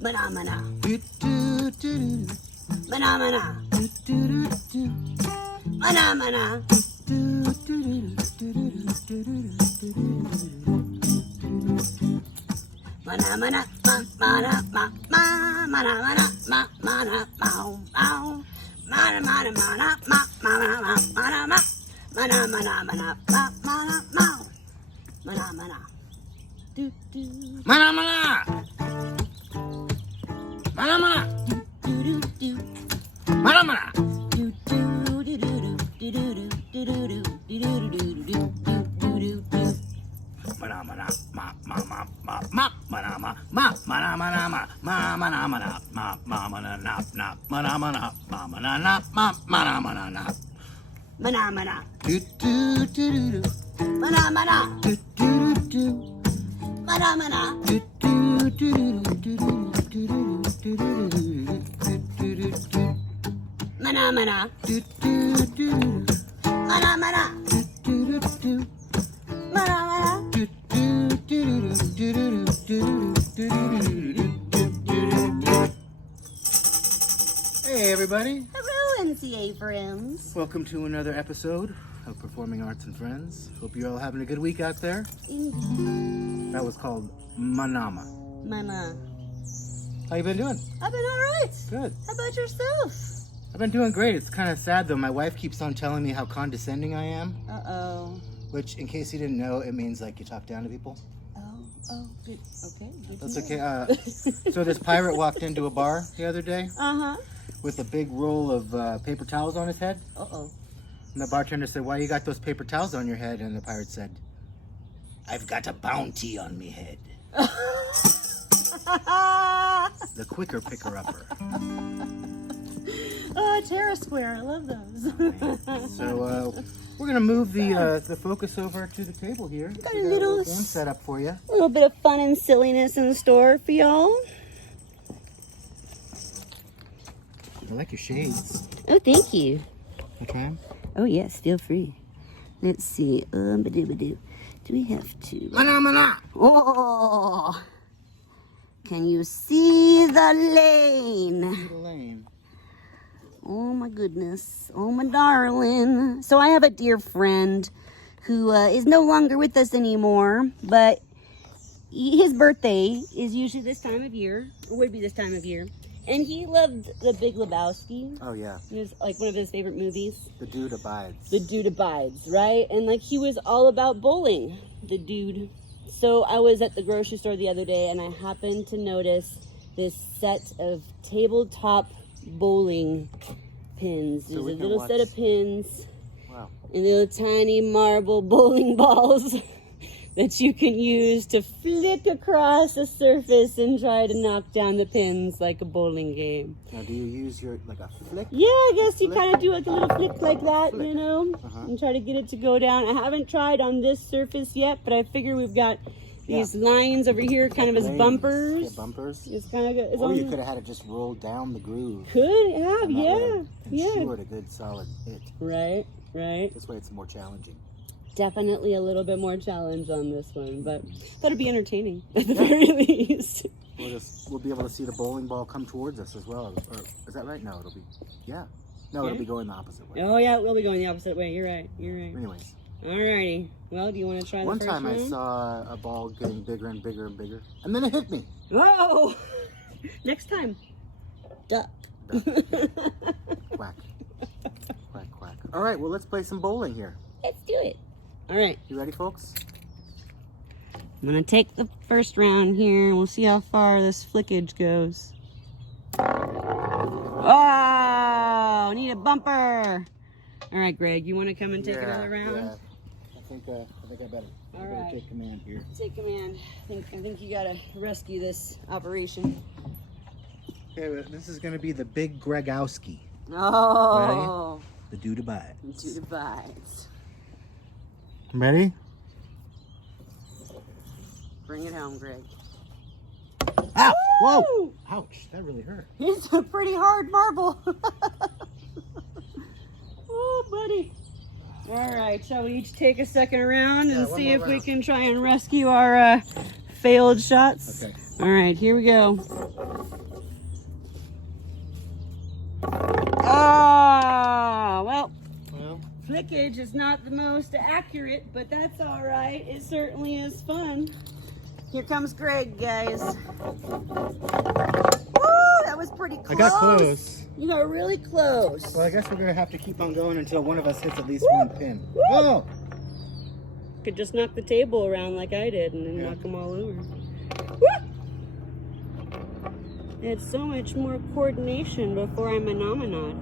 Mnah, Mnah. Do, do, do, do. Mnah, Mnah. Do, do, do, do. Mnah, Mnah. Do, do, do, do, do, do, do, do, do. Mnah, Mnah. Mnah, Mnah. Mnah, Mnah. Mnah, Mnah. Mow, mow. Mnah, Mnah, Mnah. Mnah, Mnah, Mnah. Mnah, Mnah, Mnah, Mnah. Mnah, mow. Mnah, Mnah. Do, do. Mnah, Mnah. Mnah, Mnah. Do, do, do. Mnah, Mnah. Do, do, do, do, do, do, do, do, do, do, do, do, do, do, do, do, do. Mnah, Mnah. Ma, ma, ma, ma, ma. Mnah, ma, ma. Mnah, Mnah, ma. Ma, Mnah, Mnah. Ma, ma, Mnah, na, na. Mnah, Mnah. Ma, Mnah, na, ma. Mnah, Mnah, na. Mnah, Mnah. Do, do, do, do, do. Mnah, Mnah. Do, do, do. Mnah, Mnah. Do, do, do, do, do, do, do, do, do, do, do, do, do. Mnah, Mnah. Do, do, do, do. Mnah, Mnah. Do, do, do. Mnah, Mnah. Do, do, do, do, do, do, do. Hey everybody, Hello, NCA friends. welcome to another episode of Performing Arts and Friends. Hope you're all having a good week out there. That was called Manama. Mnah. How you been doing? I've been all right. Good. How about yourself? I've been doing great. It's kind of sad though. My wife keeps on telling me how condescending I am, Uh-oh. which in case you didn't know, it means like you talk down to people. Good. Okay. Good That's to okay. know. So this pirate walked into a bar the other day Uh-huh. with a big roll of paper towels on his head. Uh-oh. And the bartender said, "Why you got those paper towels on your head?" And the pirate said, "I've got a bounty on me head. The quicker picker-upper." Oh, Terra Square. I love those. So we're gonna move the focus over to the table here. Got We a little game set up for you. A little bit of fun and silliness in store for y'all. I like your shades. Oh, thank you. Okay. Oh, yes. Feel free. Let's see. Do we have to? Mana mana. Oh! Can you see the lane? Little lane. Oh my goodness. Oh my darling. So I have a dear friend who is no longer with us anymore, but his birthday is usually this time of year, or would be this time of year. And he loved The Big Lebowski. Oh yeah. It was like one of his favorite movies. The dude abides. The dude abides, right? And like he was all about bowling, the dude. So I was at the grocery store the other day and I happened to notice this set of tabletop bowling pins. There's a little set of pins. Wow. And little tiny marble bowling balls that you can use to flick across a surface and try to knock down the pins like a bowling game. Now, do you use your like a flick? Yeah, I guess you Flick? kind of do like a little flick like that, Flick. you know, and try to get it to go down. I haven't tried on this surface yet, but I figure we've got these lines over here kind of as Lanes. bumpers. Yeah, bumpers. It's kind of good. It's Or you on- could have had it just roll down the groove. Could have, And that yeah, would yeah. ensured a good solid hit. Right. This way it's more challenging. Definitely a little bit more challenge on this one, but thought it'd be entertaining at the very least. We'll be able to see the bowling ball come towards us as well. Or, is that right? No, it'll be, yeah. No, it'll be going the opposite way. Oh yeah, we'll be going the opposite way. You're right. Anyways. Alrighty. Well, do you want to try One the first time I round? saw a ball getting bigger and bigger and bigger. And then it hit me. Whoa! Next time. Duck. Quack. Quack, quack. All right, well, let's play some bowling here. Let's do it. All right. You ready, folks? I'm going to take the first round here, and we'll see how far this flickage goes. Oh, need a bumper. All right, Greg, you want to come and take another round? Yeah. I think I better. All I better right. take command here. Take command. I think you got to rescue this operation. Okay, well, this is going to be the Big Gregowski. Oh. The dude abides. To the bites. Ready? Bring it home, Greg. Ow! Whoa! Woo! Ouch, that really hurt. It's a pretty hard marble. Oh, buddy. All right, shall we each take a second around and one see more if we round. can try and rescue our failed shots? Okay. All right, here we go. Oh, well, Well, flickage is not the most accurate, but that's all right. It certainly is fun. Here comes Greg, guys. Woo, that was pretty close. I got close. You got really close. Well, I guess we're gonna have to keep on going until one of us hits at least Woo! one pin. Woo! Oh! Could just knock the table around like I did and then knock them all over. Woo! It's so much more coordination before I'm a nominate.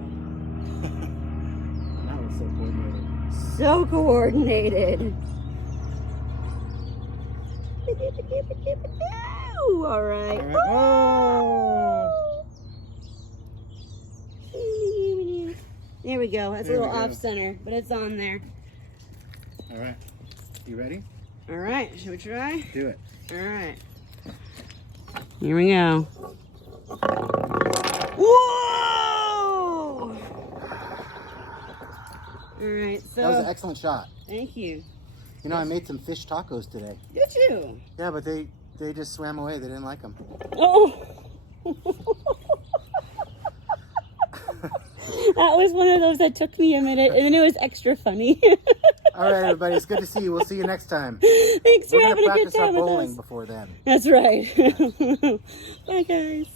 That was so coordinated. So coordinated. All right. All right. Oh! There we go. That's There a we little go. off center, but it's on there. All right. You ready? All right. Should we try? Do it. All right. Here we go. Whoa! All right. So That was an excellent shot. thank you. You know, I made some fish tacos today. Did you? Yeah, but they just swam away. They didn't like them. Oh. That was one of those that took me a minute, and then it was extra funny. All right, everybody. It's good to see you. We'll see you next time. Thanks for We're having gonna a good practice our time with bowling us. before then. That's right. Bye, guys.